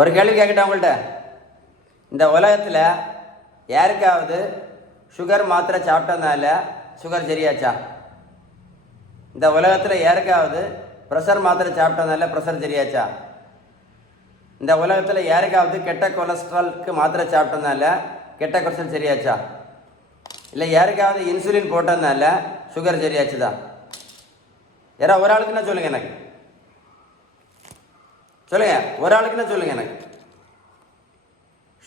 ஒரு கேள்வி கேட்கட்டேன் உங்கள்கிட்ட. இந்த உலகத்தில் யாருக்காவது சுகர் மாத்திரை சாப்பிட்டதுனால சுகர் சரியாச்சா? இந்த உலகத்தில் யாருக்காவது ப்ரெஷர் மாத்திரை சாப்பிட்டதுனால ப்ரெஷர் சரியாச்சா? இந்த உலகத்தில் யாருக்காவது கெட்ட கொலஸ்ட்ராலுக்கு மாத்திரை சாப்பிட்டதுனால கெட்ட கொலஸ்ட்ரால் சரியாச்சா? இல்லை யாருக்காவது இன்சுலின் போட்டதுனால சுகர் சரியாச்சுதா? யாராவது ஒரு ஆளுக்குன்னா சொல்லுங்கள் எனக்கு. சொல்லுங்கள், ஒரு ஆளுக்குன்னா சொல்லுங்கள் எனக்கு.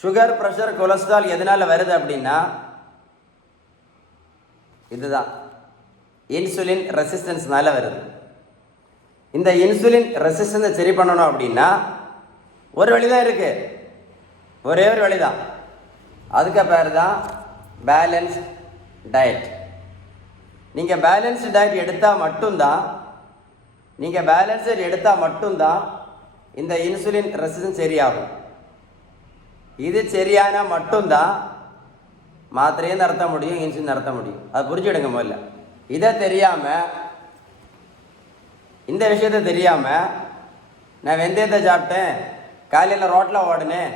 சுகர், ப்ரெஷர், கொலஸ்ட்ரால் எதனால் வருது அப்படின்னா இதுதான் இன்சுலின் ரெசிஸ்டன்ஸ்னால வருது. இந்த இன்சுலின் ரெசிஸ்டன்ஸை சரி பண்ணணும் அப்படின்னா ஒரு வழி தான் இருக்கு, ஒரே ஒரு வழி தான். அதுக்கு பேர் தான் பேலன்ஸ் டயட். நீங்கள் பேலன்ஸ்டு டயட் எடுத்தால் மட்டும்தான் இந்த இன்சுலின் ரெசிஸ்டன்ஸ் சரியாகும். இது சரியான மட்டும்தான் மாத்திரையை நடத்த முடியும், இன்சுலின் நடத்த முடியும். அது புரிஞ்சுடுங்க முதல்ல. இதை தெரியாமல், இந்த விஷயத்தை தெரியாமல் நான் வெந்தயத்தை சாப்பிட்டேன், காலையில் ரோட்டில் ஓடினேன்,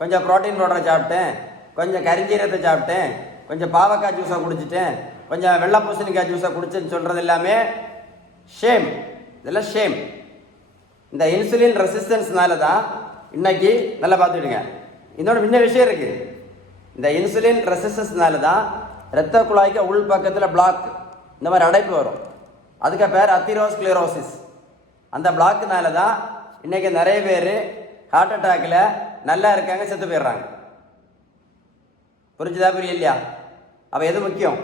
கொஞ்சம் ப்ரோட்டீன் பவுடரை சாப்பிட்டேன், கொஞ்சம் கரிஞ்சீரத்தை சாப்பிட்டேன், கொஞ்சம் பாவக்காய் ஜூஸை குடிச்சிட்டேன், கொஞ்சம் வெள்ளை பூசணிக்காய் ஜூஸை குடிச்சேன்னு சொல்கிறது எல்லாமே ஷேம். இதெல்லாம் ஷேம். இந்த இன்சுலின் ரெசிஸ்டன்ஸ்னால தான் இன்னைக்கு நல்லா பார்த்துக்கிடுங்க. இன்னொரு முன்ன விஷயம் இருக்குது. இந்த இன்சுலின் ரெசிஸ்டன்ஸ்னால தான் இரத்த குழாய்க்கு உள் பக்கத்தில் பிளாக், இந்த மாதிரி அடைப்பு வரும். அதுக்கு பேர் அத்திரோஸ்க்ளரோசிஸ். அந்த பிளாக்குனால தான் இன்றைக்கி நிறைய பேர் ஹார்ட் அட்டாக்கில் நல்லா இருக்காங்க, செத்து போயிடுறாங்க. புரிஞ்சுதா, புரியலையா? அப்போ எது முக்கியம்,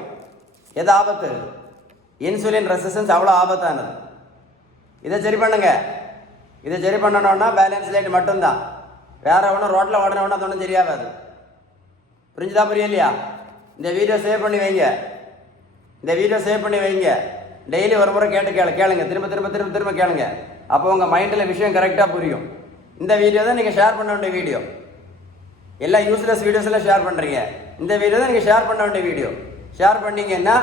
எது ஆபத்து? இன்சுலின் ரெசிஸ்டன்ஸ் அவ்வளோ ஆபத்தானது. இதை சரி பண்ணுங்க. இதை சரி பண்ணணும்னா பேலன்ஸ் டயட் மட்டும்தான். வேற ஒன்றும் ரோட்டில் ஓடணும்னா அது ஒன்றும் சரியாகாது. புரிஞ்சுதா, புரியலையா? இந்த வீடியோ சேவ் பண்ணி வைங்க. டெய்லி ஒரு முறை கேளுங்க, திரும்ப கேளுங்க. அப்போ உங்கள் மைண்டில் விஷயம் கரெக்டாக புரியும். இந்த வீடியோ தான் நீங்கள் ஷேர் பண்ண வேண்டிய வீடியோ. எல்லாம் யூஸ்லெஸ் வீடியோஸ் எல்லாம் ஷேர் பண்ணுறீங்க. இந்த வீடியோ தான் நீங்கள் ஷேர் பண்ண வேண்டிய வீடியோ. ஷேர் பண்ணீங்கன்னா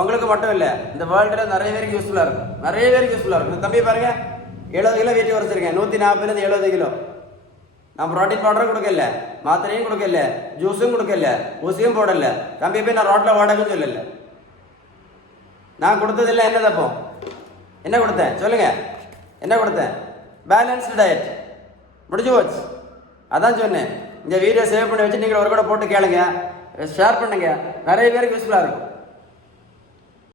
உங்களுக்கு மட்டும் இல்லை, இந்த வேர்ல்டில் நிறைய பேருக்கு யூஸ்ஃபுல்லாக இருக்கும். இந்த தம்பி பாருங்க, 70 கிலோ வெயிட் குறைச்சிருக்கேன். 140 70 கிலோ. நான் ப்ரோட்டீன் பவுடரும் கொடுக்கல, மாத்திரையும் கொடுக்கல, ஜூஸும் கொடுக்கல, ஊசியும் போடல. தம்பி போய் நான் ரோட்டில் ஓடவும் சொல்லல. நான் கொடுத்ததில்லை. என்ன தப்போ? என்ன கொடுத்தேன் சொல்லுங்க? என்ன கொடுத்தேன்? Balanced diet. முடிஞ்சு போச்சு. அதான் சொன்னேன். இந்த வீடியோ சேவ் பண்ணி வச்சு நீங்கள் ஒரு கூட போட்டு கேளுங்க, ஷேர் பண்ணுங்க. நிறைய பேருக்கு யூஸ்ஃபுல்லாக இருக்கும்.